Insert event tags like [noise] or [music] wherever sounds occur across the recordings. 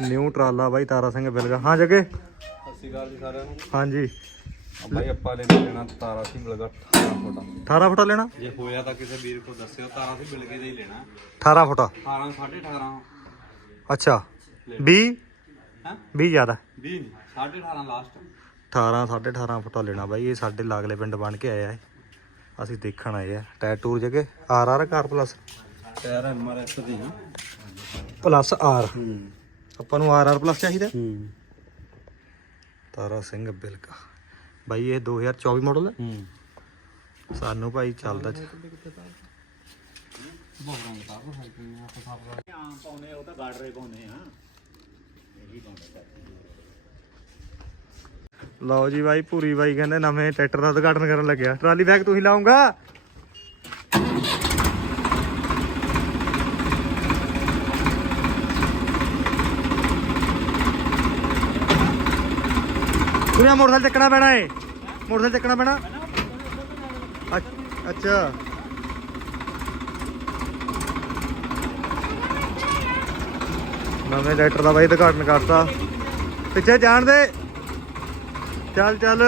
New ਟਰਾਲਾ ਬਾਈ ਤਾਰਾ ਸਿੰਘ ਬਿਲਗਾ। ਹਾਂ ਜਗੇ? ਸਤਿ ਸ਼੍ਰੀ ਅਕਾਲ ਜੀ ਸਾਰਿਆਂ ਨੂੰ। ਹਾਂਜੀ। ਬਾਈ ਆਪਾਂ ਲੈਣਾ ਤਾਰਾ ਸਿੰਘ ਲਗਾ 18 ਫੁੱਟ। 18 ਫੁੱਟਾ ਲੈਣਾ? ਜੇ ਹੋਇਆ ਤਾਂ ਕਿਸੇ ਵੀਰ ਕੋ ਦੱਸਿਓ ਤਾਰਾ ਸਿੰਘ ਕੇ ਦਾ ਹੀ ਲੈਣਾ। 18 ਫੁੱਟਾ? 18 18.5 ਅੱਛਾ। 20 ਹੈ? 20 ਜ਼ਿਆਦਾ। 20 ਨਹੀਂ 18.5 ਲਾਸਟ 18 18.5 ਫੁੱਟਾ ਲੈਣਾ ਬਾਈ। ਇਹ ਸਾਡੇ ਲਾਗਲੇ ਪਿੰਡ ਬਣ ਕੇ ਆਇਆ ਹੈ ਅਸੀਂ ਦੇਖਣ ਆਏ ਆ। ਟਾਇਰ ਟੂਰ ਜਗੇ? R R car plus tyre MRS ਦੀ ਹਾਂ ਪਲੱਸ ਆਰ ਹੂੰ। ਆਪਾਂ ਨੂੰ ਆਰ ਆਰ ਪਲੱਸ ਚਾਹੀਦਾ। ਹੂੰ। ਤਾਰਾ ਸਿੰਘ ਬਿਲਗਾ ਬਾਈ ਇਹ 2024 ਮਾਡਲ ਹੈ ਹੂੰ। ਸਾਨੂੰ ਭਾਈ ਚੱਲਦਾ ਚ- ਪਾਉਨੇ ਉਹ ਤਾਂ ਗਾਡਰੇ ਪਾਉਨੇ ਆ ਲਓ ਜੀ ਬਾਈ ਪੂਰੀ ਬਾਈ ਕਹਿੰਦੇ ਨਵੇਂ ਟਰੈਕਟਰ ਦਾ ਉਦਘਾਟਨ ਕਰਨ ਲੱਗਿਆ। ਟਰਾਲੀ ਬੈਗ ਤੁਸੀਂ ਲਾਉਂਗਾ ਪੂਰਾ ਮੋਟਰਸਾਈਕਲ ਚੱਕਣਾ ਪੈਣਾ ਏ। ਮੋਟਰਸਾਈਕਲ ਚੱਕਣਾ ਪੈਣਾ। ਅੱਛ- ਅੱਛਾ। ਨਵੇਂ ਟਰੈਕਟਰ ਦਾ ਬਾਈ ਉਦਘਾਟਨ ਕਰਤਾ। ਪਿੱਛੇ ਜਾਣ ਦੇ। ਚੱਲ ਚੱਲ।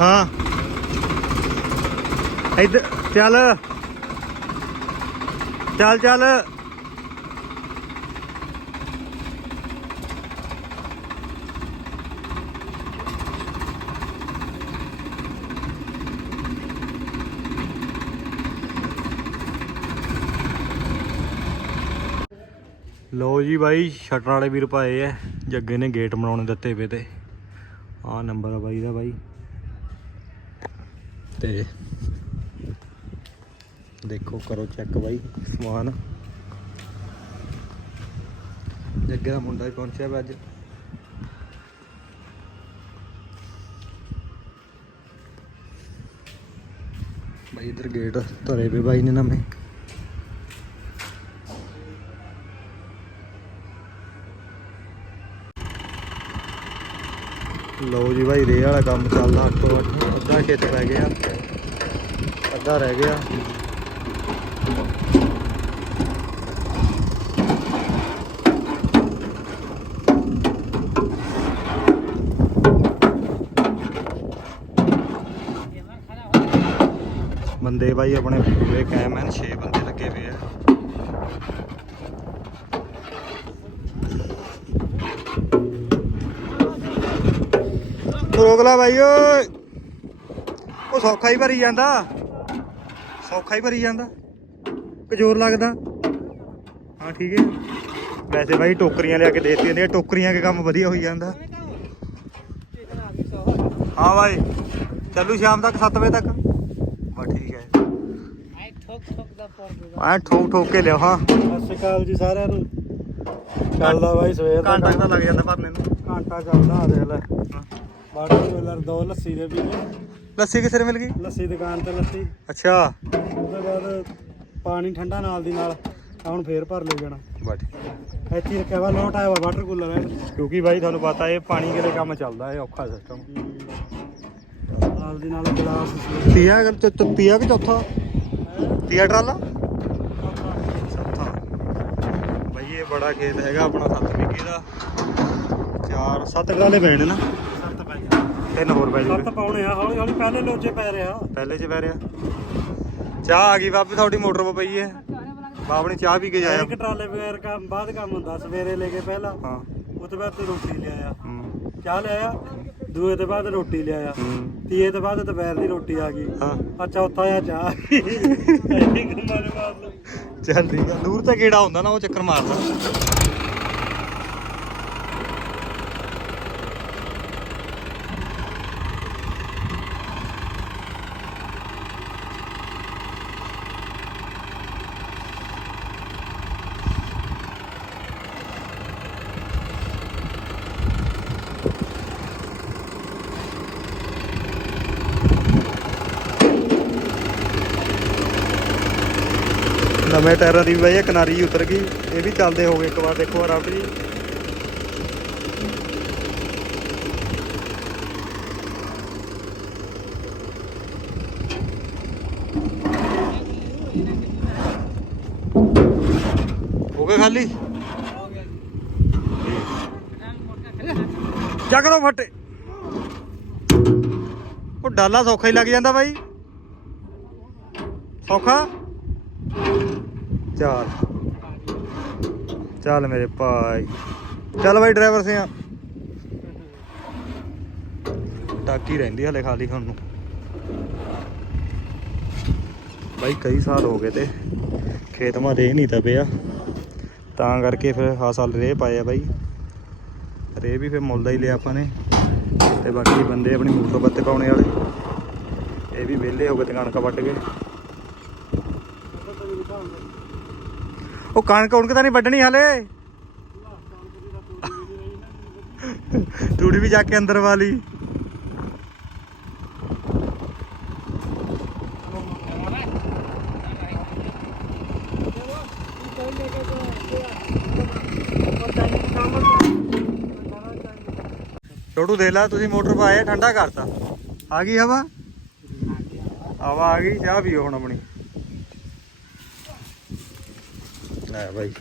ਹਾਂ। ਇੱਧਰ, ਚੱਲ। ਚੱਲ ਚੱਲ। ਲੋ ਜੀ ਬਾਈ, ਸ਼ਟਰ ਵਾਲੇ ਵੀਰ ਪਾਏ ਐ। ਜੱਗੇ ਨੇ ਗੇਟ ਬਣਾਉਣੇ ਦਿੱਤੇ ਵੇ ਤੇ। ਆ ਨੰਬਰ ਆ ਬਾਈ ਦਾ ਬਾਈ। ਤੇ ਦੇਖੋ, ਕਰੋ ਚੈੱਕ ਬਾਈ, ਸਮਾਨ। ਜੱਗੇ ਦਾ ਮੁੰਡਾ ਵੀ ਪਹੁੰਚਿਆ ਵਾ ਅੱਜ। ਬਾਈ ਇਧਰ ਗੇਟ ਧਰੇ ਵੇ ਬਾਈ ਨੇ ਨਵੇਂ। ਲਓ ਜੀ ਭਾਈ ਰੇਹ ਵਾਲਾ ਕੰਮ ਚੱਲਦਾ ਅੱਠੋ ਅੱਠ ਅੱਧਾ ਖੇਤ ਰਹਿ ਗਿਆ। ਅੱਧਾ ਰਹਿ ਗਿਆ। ਬੰਦੇ ਭਾਈ ਆਪਣੇ ਪੂਰੇ ਕੈਮ ਹਨ 6 ਬੰਦੇ ਲੱਗੇ ਹੋਏ ਆ। ਰੋਕ ਬਾਈ, ਓਏ। ਉਹ ਸੌਖਾ ਹੀ ਭਰੀ ਜਾਂਦਾ। ਸੌਖਾ ਹੀ ਭਰੀ ਜਾਂਦਾ। ਕਜੋਰ ਲੱਗਦਾ। ਹਾਂ, ਠੀਕ ਹੈ। ਵੈਸੇ ਬਾਈ ਟੋਕਰੀਆਂ ਲਿਆ ਕੇ ਦੇਤੀਆਂ ਨੇ ਟੋਕਰੀਆਂ ਕੇ ਕੰਮ ਵਧੀਆ ਹੋਈ ਜਾਂਦਾ। ਹਾਂ ਬਾਈ, ਚੱਲੂ ਸ਼ਾਮ ਤੱਕ 7 ਵਜੇ ਤੱਕ ਬਸ ਠੀਕ ਹੈ ਐ ਠੋਕ ਠੋਕ ਦਾ ਪੌੜ ਐ ਠੋਕ ਠੋਕ ਕੇ ਲਿਓ ਹਾਂ। ਸਤਿ ਸ਼੍ਰੀ ਅਕਾਲ ਜੀ ਸਾਰਿਆਂ ਨੂੰ। ਚੱਲਦਾ ਬਾਈ ਸਵੇਰ ਦਾ ਘੰਟਾ ਤਾਂ ਲੱਗ ਜਾਂਦਾ ਭਰਨੇ ਨੂੰ। ਘੰਟਾ ਚੱਲਦਾ ਆ ਦੇਖ ਲੈ। ਵਾਟਰ ਕੂਲਰ ਦੋ ਲੱਸੀ ਦੇ ਵੀ ਲੱਸੀ ਕਿਸੇ ਨੇ ਮਿਲ ਗਈ? ਲੱਸੀ ਦੁਕਾਨ ਤੇ ਲੱਸੀ। ਅੱਛਾ। ਉਹਦੇ ਬਾਅਦ ਪਾਣੀ ਠੰਡਾ ਨਾਲ ਦੀ ਨਾਲ ਆਹ ਹੁਣ ਫੇਰ ਭਰ ਲੈ ਜਾਣਾ। ਠੀਕ ਇੱਥੇ ਰੱਖਿਆ ਵਾ ਲੋਟ ਆਇਆ ਵਾ ਵਾਟਰ ਕੂਲਰ ਹੈ। ਕਿਉਂਕਿ ਬਾਈ ਤੁਹਾਨੂੰ ਪਤਾ ਇਹ ਪਾਣੀ ਕਿਲੇ ਕੰਮ ਚੱਲਦਾ ਇਹ ਔਖਾ ਸਿਸਟਮ ਨਾਲ ਦੀ ਨਾਲ ਗਲਾਸ। ਤੀਆ ਅਗਰ ਚ- ਤੀਆ ਕਿ ਚੌਥਾ? ਤੀਆ ਟਰਾਲਾ? ਬਾਈ ਇਹ ਬੜਾ ਖੇਤ ਹੈਗਾ ਆਪਣਾ 7 ਵਿਗੇ ਦਾ। ਚਾਰ ਸੱਤ ਟਰਾਲੇ ਪੈਣੇ ਨਾ ਸੱਤ ਪੈ ਤਿੰਨ ਹੋਰ ਪੈ ਸੱਤ ਜਾਣਗੇ ਪਾਉਣੇ ਆ ਹੌਲੀ ਹੌਲੀ ਪਹਿਲੇ ਲੋਚੇ ਪੈ ਰਿਹਾ। ਪਹਿਲੇ ਚ ਪੈ ਰਿਆ ਚਾਹ ਆ ਗਈ ਬਾਬੀ ਤੁਹਾਡੀ ਮੋਟਰ 'ਤੇ ਪਈ ਹੈ। ਬਾਬਣੀ ਚਾਹ ਪੀ ਕੇ ਜਾਇਆ। ਇੱਕ ਟਰਾਲੇ ਬਗੈਰ ਕੰਮ ਬਾਅਦ ਕੰਮ ਹੁੰਦਾ ਸਵੇਰੇ ਲੈ ਕੇ ਪਹਿਲਾਂ। ਹਾਂ। ਉਹ ਤੋਂ ਬਾਅਦ ਤੇ ਰੋਟੀ ਲਿਆਇਆ। ਹੂੰ। ਚਾਹ ਲਿਆਇਆ। ਦੂਏ ਤੋਂ ਬਾਅਦ ਰੋਟੀ ਲਿਆਇਆ। ਤੀਏ ਤੋਂ ਬਾਅਦ ਦੁਪਹਿਰ ਦੀ ਰੋਟੀ ਆ ਗਈ। ਹਾਂ। ਆ ਚੌਥਾ ਆ ਚਾਹ। [laughs] ਕੰਮਾਂ ਦੇ ਚੱਲ ਠੀਕ ਆ। ਦੂਰ ਤੇ ਕਿਹੜਾ ਹੁੰਦਾ ਨਾ ਉਹ ਚੱਕਰ ਮਾਰਦਾ। ਨਵੇਂ ਟਾਇਰਾਂ ਦੀ ਬਾਈ ਇਹ ਕਿਨਾਰੀ ਉਤਰ ਗਈ, ਇਹ ਵੀ ਚੱਲਦੇ ਹੋਗੇ ਇੱਕ ਵਾਰ, ਦੇਖੋ ਆਰਾਮ ਜੀ। ਹੋ ਗਏ ਖਾਲੀ? ਚੱਕ ਲੋ ਫੱਟੇ। ਉਹ ਡਾਲਾ ਸੌਖਾ ਹੀ ਲੱਗ ਜਾਂਦਾ ਬਾਈ। ਸੌਖਾ? ਚੱਲ। ਚੱਲ ਮੇਰੇ ਭਾਈ। ਚੱਲ ਬਾਈ ਡਰਾਈਵਰ ਸਿਆ। ਟਾਕੀ ਰਹਿੰਦੀ ਹਲੇ ਖਾਲੀ ਹੁਣ ਨੂੰ। ਬਾਈ ਕਈ ਸਾਲ ਹੋ ਗਏ ਤੇ ਖੇਤ ਮਾ ਰੇ ਨਹੀਂ ਤਾਂ ਤਾਂ ਕਰਕੇ ਫਿਰ ਆ ਸਾਲ ਰੇ ਪਾਏ ਬਾਈ। ਰੇ ਵੀ ਫਿਰ ਮੁੱਲ ਦਾ ਹੀ ਲਿਆ ਆਪਾਂ ਨੇ। ਤੇ ਬਾਕੀ ਬੰਦੇ ਆਪਣੀ ਮੋਟਰ ਪੱਤੇ ਪਾਉਣੇ ਵਾਲੇ। ਇਹ ਵੀ ਵਿਹਲੇ ਹੋ ਗਏ ਤੇ ਕਣਕ ਵੱਟ ਗਏ ਉਹ ਕਣਕ ਕਣਕ ਤਾਂ ਨਹੀਂ ਵੱਢਣੀ ਹਲੇ। ਤੂੜੀ ਵੀ ਜਾ ਕੇ ਅੰਦਰ ਵਾਲੀ ਛੋਟੂ ਦੇ ਲਾ, ਤੁਸੀਂ ਮੋਟਰ ਪਾਇਆ ਠੰਡਾ ਕਰਤਾ। ਆ ਗਈ ਹਵਾ? ਹਵਾ ਆ ਗਈ, ਚਾਹ ਪੀਓ ਹੁਣ ਆਪਣੀ। ના ભાઈ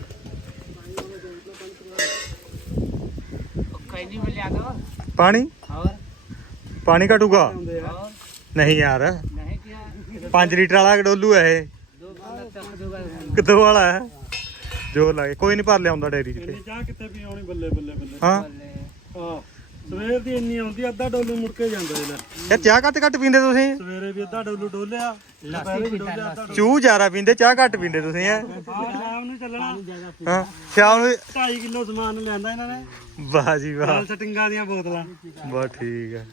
पानी पानी का टूका नहीं यार पांच लीटर वाला डोलू है कितों वाला है जो लागे कोई नहीं भर लिया डेयरी हाँ ਸਵੇਰ ਦੀ ਇੰਨੀ ਆਉਂਦੀ ਅੱਧਾ ਡੋਲੂ ਮੁੜ ਕੇ ਜਾਂਦਾ ਇਹਦਾ। ਯਾਰ ਚਾਹ ਘੱਟ ਘੱਟ ਪੀਂਦੇ ਤੁਸੀਂ? ਸਵੇਰੇ ਵੀ ਅੱਧਾ ਡੋਲੂ ਡੋਲਿਆ ਦੁਪਹਿਰੇ ਵੀ ਡੋਲਿਆ ਚੂ ਜ਼ਿਆਦਾ ਪੀਂਦੇ ਚਾਹ ਘੱਟ ਪੀਂਦੇ ਤੁਸੀਂ ਐ ਸ਼ਾਮ ਨੂੰ ਚੱਲਣਾ। ਸ਼ਾਮ ਨੂੰ 2.5 ਕਿਲੋ ਸਮਾਨ ਲਿਆਂਦਾ ਇਹਨਾਂ ਨੇ। ਵਾਹ ਜੀ ਵਾਹ। ਨਾਲ ਸਟਿੰਗਾਂ ਦੀਆਂ ਬੋਤਲਾਂ। ਬਾ ਠੀਕ ਹੈ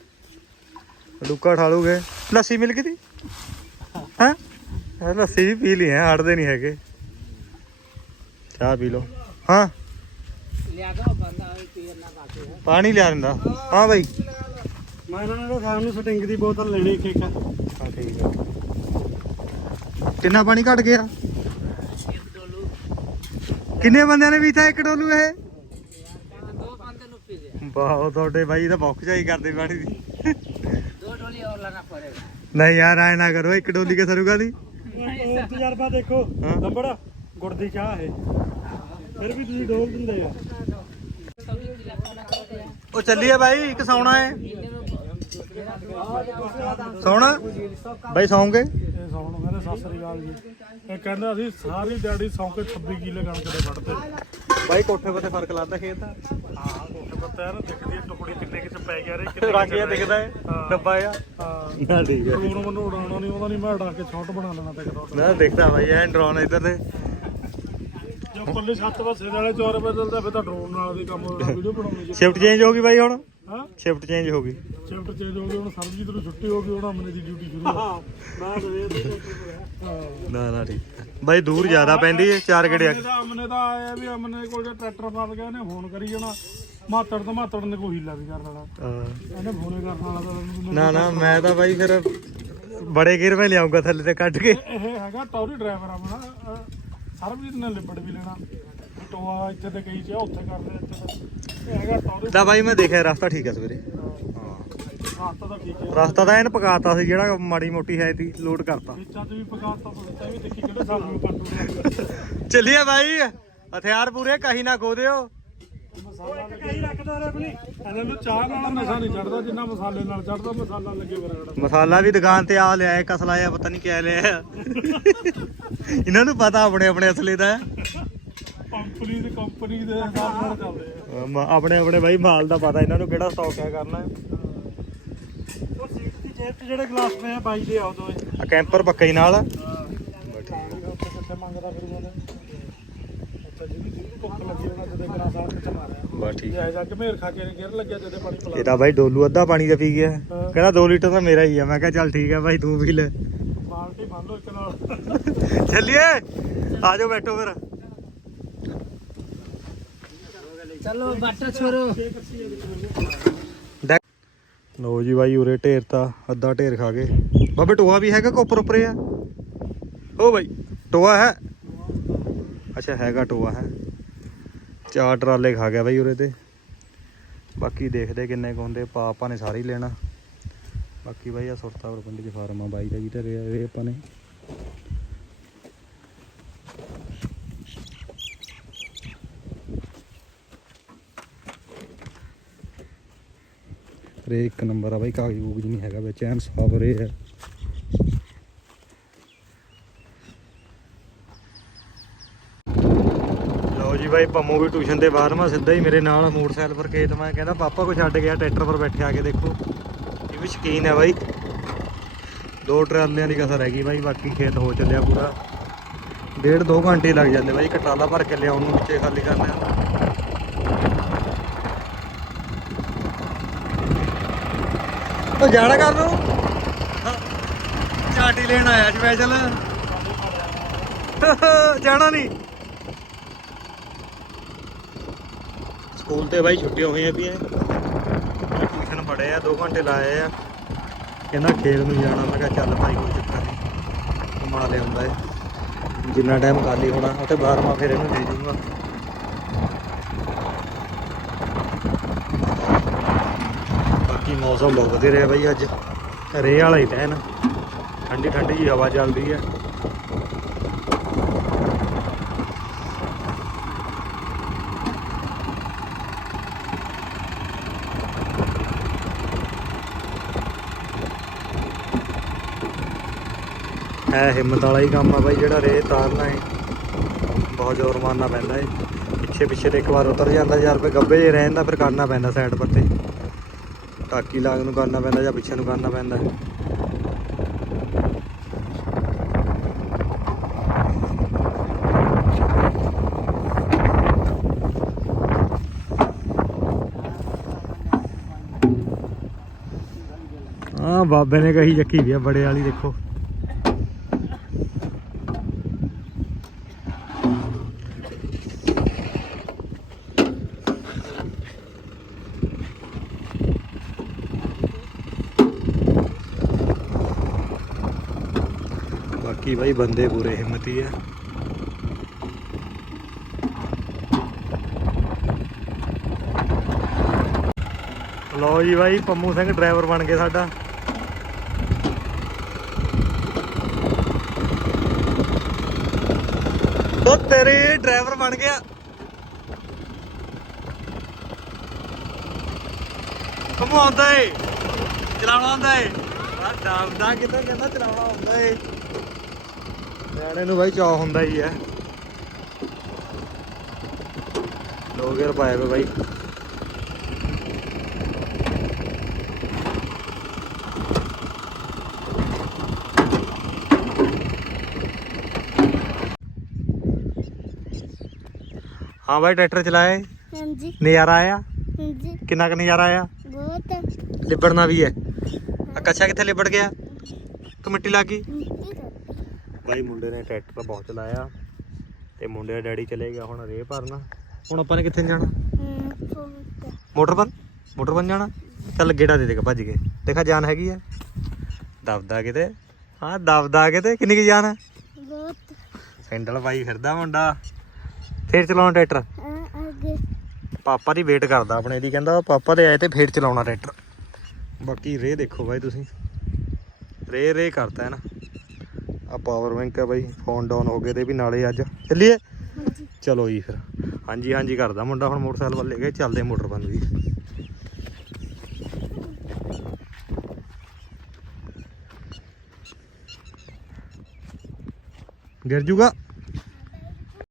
ਲੁੱਕਾ ਠਾ ਲੂਗੇ। ਲੱਸੀ ਮਿਲ ਗਈ ਤੀ? ਹਾਂ? ਯਾਰ ਲੱਸੀ ਵੀ ਪੀ ਲਈ ਹੈ ਹਟਦੇ ਨਹੀਂ ਹੈਗੇ। ਚਾਹ ਪੀ ਲਓ। ਹਾਂ। ਲਿਆ ਦੋ। ਪਾਣੀ ਲਿਆ ਦਿੰਦਾ। ਹਾਂ ਬਾਈ। ਮੈਂ ਇਹਨਾਂ ਨੂੰ ਸ਼ਾਮ ਨੂੰ ਸਟਿੰਗ ਦੀ ਬੋਤਲ ਲੈਣੀ ਇੱਕ ਇੱਕ। ਹਾਂ ਠੀਕ ਆ। ਕਿੰਨਾ ਪਾਣੀ ਘਟ ਗਿਆ? ਕਿੰਨੇ ਬੰਦਿਆਂ ਨੇ ਪੀਤਾ ਇੱਕ ਡੋਲੂ ਇਹ? ਵਾਹ ਤੁਹਾਡੇ ਬਾਈ ਤਾਂ ਬੌਕ ਚਾਈ ਕਰਦੇ ਦੀ ਦੋ। ਡੋਲੀ ਹੋਰ ਲਾਣਾ ਪੜੇਗਾ ਨਹੀਂ ਯਾਰ ਐ ਨਾ ਕਰੋ ਇੱਕ ਡੋਲੀ ਕੇ ਸਰੂਗਾ ਦੀ। ਤਜਰਬਾ ਦੇਖੋ ਲੰਬੜ ਗੁੜ ਚਾਹ ਹੈ ਫਿਰ ਵੀ ਤੁਸੀਂ ਡੋਲ ਦਿੰਦੇ ਆ। ਉਹ ਚੱਲੀਏ ਬਾਈ ਇੱਕ ਸੌਣਾ ਹੈ ਸੌਣਾ? ਬਾਈ ਸੌਂਗੇ? ਇਹ ਸੌਣ ਕਹਿੰਦੇ ਸਤਿ ਸ੍ਰੀ ਅਕਾਲ ਜੀ ਇਹ ਕਹਿੰਦਾ ਅਸੀਂ ਸਾਰੀ ਦਿਹਾੜੀ ਸੌਂ ਕੇ 26 ਕਿਲੇ ਕਣਕ ਦੇ ਵੱਢਦੇ ਬਾਈ ਕੋਠੇ ਪੱਤੇ ਫ਼ਰਕ ਲੱਗਦਾ ਖੇਤ ਹਾਂ ਕੋਠੇ ਪੱਤੇ ਯਾਰ ਦਿਖਦੀ ਹੈ ਟੁਕੜੀ ਕਿੰਨੇ ਕਿਚ ਪੈ ਗਿਆ ਰੇ ਕਿੰਨੇ ਰੰਗ ਜਿਹਾ ਦਿਖਦਾ ਹੈ ਹਾਂ। ਡੱਬਾ ਆ ਹਾਂ। ਨਾ ਠੀਕ ਹੈ। ਡਰੋਨ ਮੈਨੂੰ ਉਡਾਉਣਾ ਨਹੀਂ ਉਹਦਾ ਨਹੀਂ ਮੈਂ ਉਡਾ ਕੇ ਛੋਟ ਬਣਾ ਲੈਣਾ ਤੇ ਕਿਦੋਂ ਨਾ ਦਿਖਦਾ ਬਾਈ ਐ ਡਰੋਨ ਇੱਧਰ ਤੇ। ਜੋ ਪੱਲੇ ਸੱਤ ਪਾਸੇ ਵਾਲੇ ਚੌਰ ਬਦਲਦਾ ਫਿਰ ਤਾਂ ਡਰੋਨ ਨਾਲ ਵੀ ਕੰਮ ਵੀਡੀਓ ਬਣਾਉਣੀ ਜੀ ਸ਼ਿਫਟ ਚੇਂਜ ਹੋ ਗਈ ਬਾਈ ਹੁਣ? ਹਾਂ? ਸ਼ਿਫਟ ਚੇਂਜ ਹੋ ਗਈ। ਸ਼ਿਫਟ ਚੇਂਜ ਹੋ ਗਈ ਹੁਣ ਸਰਬਜੀਤ ਨੂੰ ਛੁੱਟੀ ਹੋ ਗਈ ਹੁਣ ਅਮਨੇ ਦੀ ਡਿਊਟੀ ਸ਼ੁਰੂ ਹਾਂ ਮੈਂ ਸਵੇਰ ਦੀ ਹਾਂ ਨਾ ਨਾ ਠੀਕ। ਹੈ। ਬਾਈ ਦੂਰ ਜ਼ਿਆਦਾ ਪੈਂਦੀ ਹੈ ਚਾਰ ਗੇੜੇ ਅਮਨੇ ਦਾ ਅਮਨੇ ਦਾ ਆਇਆ ਵੀ ਅਮਨੇ ਕੋਲ ਜੇ ਟਰੈਕਟਰ ਫਸ ਗਿਆ ਉਹਨੇ ਫੋਨ ਕਰੀ ਜਾਣਾ। ਮਾਤੜ ਤੋਂ ਮਾਤੜ ਨੇ ਕੋਈ ਹੀਲਾ ਵੀ ਕਰ ਲੈਣਾ। ਹਾਂ। ਇਹਨੇ ਫੋਨੇ ਕਰਨ ਵਾਲਾ ਤਾਂ ਨਾ ਨਾ ਮੈਂ ਤਾਂ ਬਾਈ ਫਿਰ ਬੜੇ ਗੇਰ ਮੈਂ ਲਿਆਉਂਗਾ ਥੱਲੇ ਤੇ ਕੱਢ ਕੇ। ਇਹ ਹੈਗਾ ਟੌਰੀ ਡਰਾਈਵਰ ਆਪਣਾ ਸਰਬਜੀਤ ਨੇ ਲਿਬੜ ਵੀ ਲੈਣਾ। ਟੋਆ ਇੱਥੇ ਤੇ ਕਈ ਚ ਉੱਥੇ ਕਰਦੇ ਇੱਥੇ ਹੈਗਾ ਟੌਰੀ ਤਾਂ ਬਾਈ ਮੈਂ ਦੇਖਿਆ ਰਸਤਾ ਠੀਕ ਹੈ ਸਵੇਰੇ। ਹੱਥ ਤਾਂ ਠੀਕ ਹੈ। ਰਸਤਾ ਤਾਂ ਇਹਨ ਪਕਾਤਾ ਸੀ ਜਿਹੜਾ ਮਾੜੀ ਮੋਟੀ ਹੈ ਤੀ ਲੋਡ ਕਰਤਾ। ਵਿੱਚਾਂ ਚ ਵੀ ਪਕਾਤਾ ਪਕਾਤਾ ਵੀ ਦੇਖੀ ਕਿਹੜੇ ਸਾਲ ਨੂੰ ਕੱਟੂਗਾ ਚੱਲੀਏ ਬਾਈ ਹਥਿਆਰ ਪੂਰੇ ਕਹੀ ਨਾ ਖੋ ਇਹਨਾਂ ਨੂੰ ਚਾਹ ਨਾਲ ਨਸ਼ਾ ਨਹੀਂ ਚੜਦਾ ਜਿੰਨਾ ਮਸਾਲੇ ਨਾਲ ਚੜਦਾ ਮਸਾਲਾ ਲੱਗੇ ਬਰਗੜਾ ਮਸਾਲਾ ਵੀ ਦੁਕਾਨ ਤੇ ਆ ਲਿਆ ਕਸਲਾ ਆ ਪਤਾ ਨਹੀਂ ਕਿਆ ਲਿਆ। ਇਹਨਾਂ ਨੂੰ ਪਤਾ ਆਪਣੇ ਆਪਣੇ ਅਸਲੇ ਦਾ। ਕੰਪਨੀ ਦੇ ਕੰਪਨੀ ਦੇ ਹਿਸਾਬ ਨਾਲ ਚੱਲਦੇ ਆ ਮ- ਆਪਣੇ ਆਪਣੇ ਬਾਈ ਮਾਲ ਦਾ ਪਤਾ ਇਹਨਾਂ ਨੂੰ ਕਿਹੜਾ ਸਟਾਕ ਹੈ ਕਰਨਾ। ਉਹ ਸੀਟ ਦੀ ਜੇਬ 'ਚ ਜਿਹੜੇ ਗਲਾਸ ਪਏ ਆ ਬਾਈ ਦੇ ਆਉ ਦੋਏ ਆ ਕੈਂਪਰ ਪੱਕਾ ਹੀ ਨਾਲ। ਕਿੱਥੇ ਮੰਗਦਾ ਫਿਰ ਉਹਨੇ ਭੁੱਖ ਪਾਣੀ ਬਾਈ ਡੋਲੂ ਅੱਧਾ ਪਾਣੀ ਦਾ ਪੀ ਗਿਆ। ਕਹਿੰਦਾ 2 ਲੀਟਰ ਤਾਂ ਮੇਰਾ ਹੀ ਆ। ਮੈਂ ਕਿਹਾ ਚੱਲ ਠੀਕ ਆ ਬਾਈ ਤੂੰ ਪੀ ਲੈ। ਬਾਲਟੀ ਆ ਜਾਓ ਬੈਠੋ ਫਿਰ। ਚਲੋ ਜੀ ਬਾਈ ਉਰੇ ਢੇਰ ਤਾਂ ਅੱਧਾ ਢੇਰ ਖਾ ਗਏ। ਬਾਬੇ ਟੋਆ ਵੀ ਹੈਗਾ ਕੋਪਰ ਉਪਰੇ ਆ ਉਹ ਬਾਈ ਟੋਆ ਹੈ। ਅੱਛਾ ਹੈਗਾ ਟੋਆ ਹੈ। ਚਾਰ ਟਰਾਲੇ ਖਾ ਗਿਆ ਬਾਈ ਉਰੇ ਤੇ। ਬਾਕੀ ਦੇਖਦੇ ਕਿੰਨੇ ਕੁੰਦੇ ਪਾ ਆਪਾਂ ਨੇ ਸਾਰੇ ਹੀ ਲੈਣਾ। ਬਾਕੀ ਬਾਈ ਆ ਸੁਰਤਾਪੁਰ ਪਿੰਡ 'ਚ ਫਾਰਮ ਬਾਈ ਦਾ ਜੀ ਧਰੇ ਆ ਇਹ ਆਪਾਂ ਨੇ। ਇੱਕ ਨੰਬਰ ਆ ਬਾਈ, ਕਾਗਜ਼ ਕੂਗਜ਼ ਨਹੀਂ ਹੈਗਾ ਵਿੱਚ, ਐਨ ਸਾਫ਼ ਰੇ ਹੈ। ਬਾਈ ਪੰਮੋ ਵੀ ਟਿਊਸ਼ਨ ਤੇ ਬਾਹਰ, ਮੈਂ ਸਿੱਧਾ ਹੀ ਮੇਰੇ ਨਾਲ ਮੋਟਰਸਾਈਕਲ ਪਰ ਖੇਤ, ਮੈਂ ਕਹਿੰਦਾ, ਪਾਪਾ ਕੋ ਛੱਡ ਗਿਆ ਟਰੈਕਟਰ ਪਰ ਬੈਠੇ ਆ ਕੇ ਦੇਖੋ। ਇਹ ਵੀ ਸ਼ਕੀਨ ਹੈ ਬਾਈ। ਦੋ ਟਰਾਲਿਆਂ ਦੀ ਕਸਰ ਹੈਗੀ ਬਾਈ, ਬਾਕੀ ਖੇਤ ਹੋ ਚੱਲਿਆ ਪੂਰਾ। ਡੇਢ ਦੋ ਘੰਟੇ ਲੱਗ ਜਾਂਦੇ ਬਾਈ ਕਟਾਲਾ ਭਰ ਕੇ ਲਿਆਉਣ ਨੂੰ ਵਿੱਚੇ ਖਾਲੀ ਕਰਨੇ। ਆ ਉਹ ਜਾਣਾ ਕਰ ਨੂੰ ਚਾਟੀ ਲੈਣ ਆਇਆ ਸਪੈਸ਼ਲ ਜਾਣਾ ਨਹੀਂ। ਸਕੂਲ ਤੇ ਬਾਈ ਛੁੱਟੀਆਂ ਹੋਈਆਂ ਪਈਆਂ। ਟਿਊਸ਼ਨ ਪੜ੍ਹੇ ਆ 2 ਘੰਟੇ ਲਾਏ ਆ। ਕਹਿੰਦਾ ਖੇਲ ਨੂੰ ਜਾਣਾ। ਮੈਂ ਕਿਹਾ ਚੱਲ ਭਾਈ ਕੋਈ ਚੱਕਰ ਨਹੀਂ। ਘੁਮਾ ਲਿਆਉਂਦਾ ਏ। ਜਿੰਨਾ ਟਾਈਮ ਖਾਲੀ ਹੋਣਾ, ਉੱਥੇ 12ਵਾਂ ਫਿਰ ਇਹਨੂੰ ਦੇ ਦੂੰਗਾ। ਬਾਕੀ ਮੌਸਮ ਬਹੁਤ ਵਧੀਆ ਰਿਹਾ ਬਾਈ ਅੱਜ। ਰੇਹ ਵਾਲਾ ਹੀ ਟੈਨ ਠੰਡੀ ਠੰਡੀ ਜੀ ਹਵਾ ਚੱਲਦੀ ਹੈ ਹੈ ਹਿੰਮਤ ਵਾਲਾ ਹੀ ਕੰਮ ਆ ਬਾਈ ਜਿਹੜਾ ਰੇਹ ਤਾਰਨਾ ਹੈ ਬਹੁਤ ਜ਼ੋਰ ਮਾਰਨਾ ਪੈਂਦਾ ਹੈ ਪਿੱਛੇ ਪਿੱਛੇ ਤੇ ਇੱਕ ਵਾਰ ਉਤਰ ਜਾਂਦਾ ਯਾਰ ਰੁਪਏ ਗੱਬੇ ਜੇ ਰਹਿੰਦਾ ਫਿਰ ਕਰਨਾ ਪੈਂਦਾ ਸਾਈਡ ਪਰ ਤੇ। ਟਾਕੀ ਲਾਗ ਨੂੰ ਕਰਨਾ ਪੈਂਦਾ ਜਾਂ ਪਿੱਛੇ ਨੂੰ ਕਰਨਾ ਪੈਂਦਾ। ਹਾਂ, ਬਾਬੇ ਨੇ ਕਹੀ ਚੱਕੀ ਵੀ ਆ, ਬੜੇ ਵਾਲੀ ਦੇਖੋ ਬਾਕੀ ਬਾਈ, ਬੰਦੇ ਪੂਰੇ ਹਿੰਮਤੀ ਆ। ਲਓ ਜੀ ਬਾਈ, ਪੰਮੂ ਸਿੰਘ ਡਰਾਈਵਰ ਬਣ ਕੇ ਸਾਡਾ। ਉਹ ਤੇਰੇ ਡਰਾਈਵਰ ਬਣ ਗਿਆ। ਪੰਮੂ ਆਉਂਦਾ ਏ। ਚਲਾਉਣਾ ਆਉਂਦਾ ਏ। ਆ ਡਾਂਦਾ ਕਿਦਾਂ ਕਹਿੰਦਾ, ਚਲਾਉਣਾ ਆਉਂਦਾ ਏ। ਨਿਆਣੇ ਨੂੰ ਬਾਈ ਚਾਹ ਹੁੰਦਾ ਹੀ ਹੈ। ਲੋ ਗੇਰ ਪਾਏ ਵੇ ਬਾਈ। ਹਾਂ ਬਾਈ ਟਰੈਕਟਰ ਚਲਾਏ ਹਾਂਜੀ। ਨਜ਼ਾਰਾ ਆਇਆ? ਹਾਂਜੀ। ਕਿੰਨਾ ਕੁ ਨਜ਼ਾਰਾ ਆਇਆ? ਬਹੁਤ। ਲਿਬੜਨਾ ਵੀ ਹੈ। ਆ ਕੱਛਾ ਕਿੱਥੇ ਲਿਬੜ ਗਿਆ? ਕਿ ਮਿੱਟੀ ਲੱਗ ਗਈ ਬਾਈ ਮੁੰਡੇ ਨੇ ਟਰੈਕਟਰ ਬਹੁਤ ਚਲਾਇਆ ਤੇ ਮੁੰਡੇ ਦਾ ਡੈਡੀ ਚਲੇ ਗਿਆ ਹੁਣ ਰੇਹ ਭਰਨ। ਹੁਣ ਆਪਾਂ ਨੇ ਕਿੱਥੇ ਜਾਣਾ? ਹਮ ਬਹੁਤ ਮੋਟਰ ਪਰ ਮੋਟਰ ਪਰ ਜਾਣਾ? ਚੱਲ ਗੇੜਾ ਦੇ ਦੇ ਕੇ ਭੱਜ ਕੇ ਦੇਖਾ ਜਾਨ ਹੈਗੀ ਆ। ਦਬਦਾ ਕਿਤੇ? ਹਾਂ, ਦਬਦਾ ਕਿਤੇ? ਕਿੰਨੀ ਕੀ ਜਾਨ ਹੈ ਬਹੁਤ ਸੈਂਡਲ ਪਾਈ ਫਿਰਦਾ ਮੁੰਡਾ। ਫੇਰ ਚਲਾਉਣਾ ਟਰੈਕਟਰ? ਪਾਪਾ ਦੀ ਵੇਟ ਕਰਦਾ ਆਪਣੇ ਦੀ, ਕਹਿੰਦਾ ਪਾਪਾ ਦੇ ਆਏ ਤੇ ਫੇਰ ਚਲਾਉਣਾ ਟਰੈਕਟਰ। ਬਾਕੀ ਰੇ ਦੇਖੋ ਬਾਈ ਤੁਸੀਂ। ਰੇ ਰੇ ਕਰਤਾ ਹੈ ਨਾ ਆ ਪਾਵਰ ਬੈਂਕ ਹੈ ਬਾਈ ਫੋਨ ਡਾਊਨ ਹੋ ਗਏ ਤੇ ਵੀ ਨਾਲੇ ਅੱਜ। ਚੱਲੀਏ? ਚਲੋ ਜੀ ਫਿਰ। ਹਾਂਜੀ ਹਾਂਜੀ ਕਰਦਾ ਮੁੰਡਾ ਹੁਣ ਮੋਟਰਸਾਈਕਲ ਵੱਲ ਲੈ ਕੇ ਚੱਲਦੇ ਮੋਟਰ ਬੰਦ ਵੀ। ਗਿਰ ਜੂਗਾ?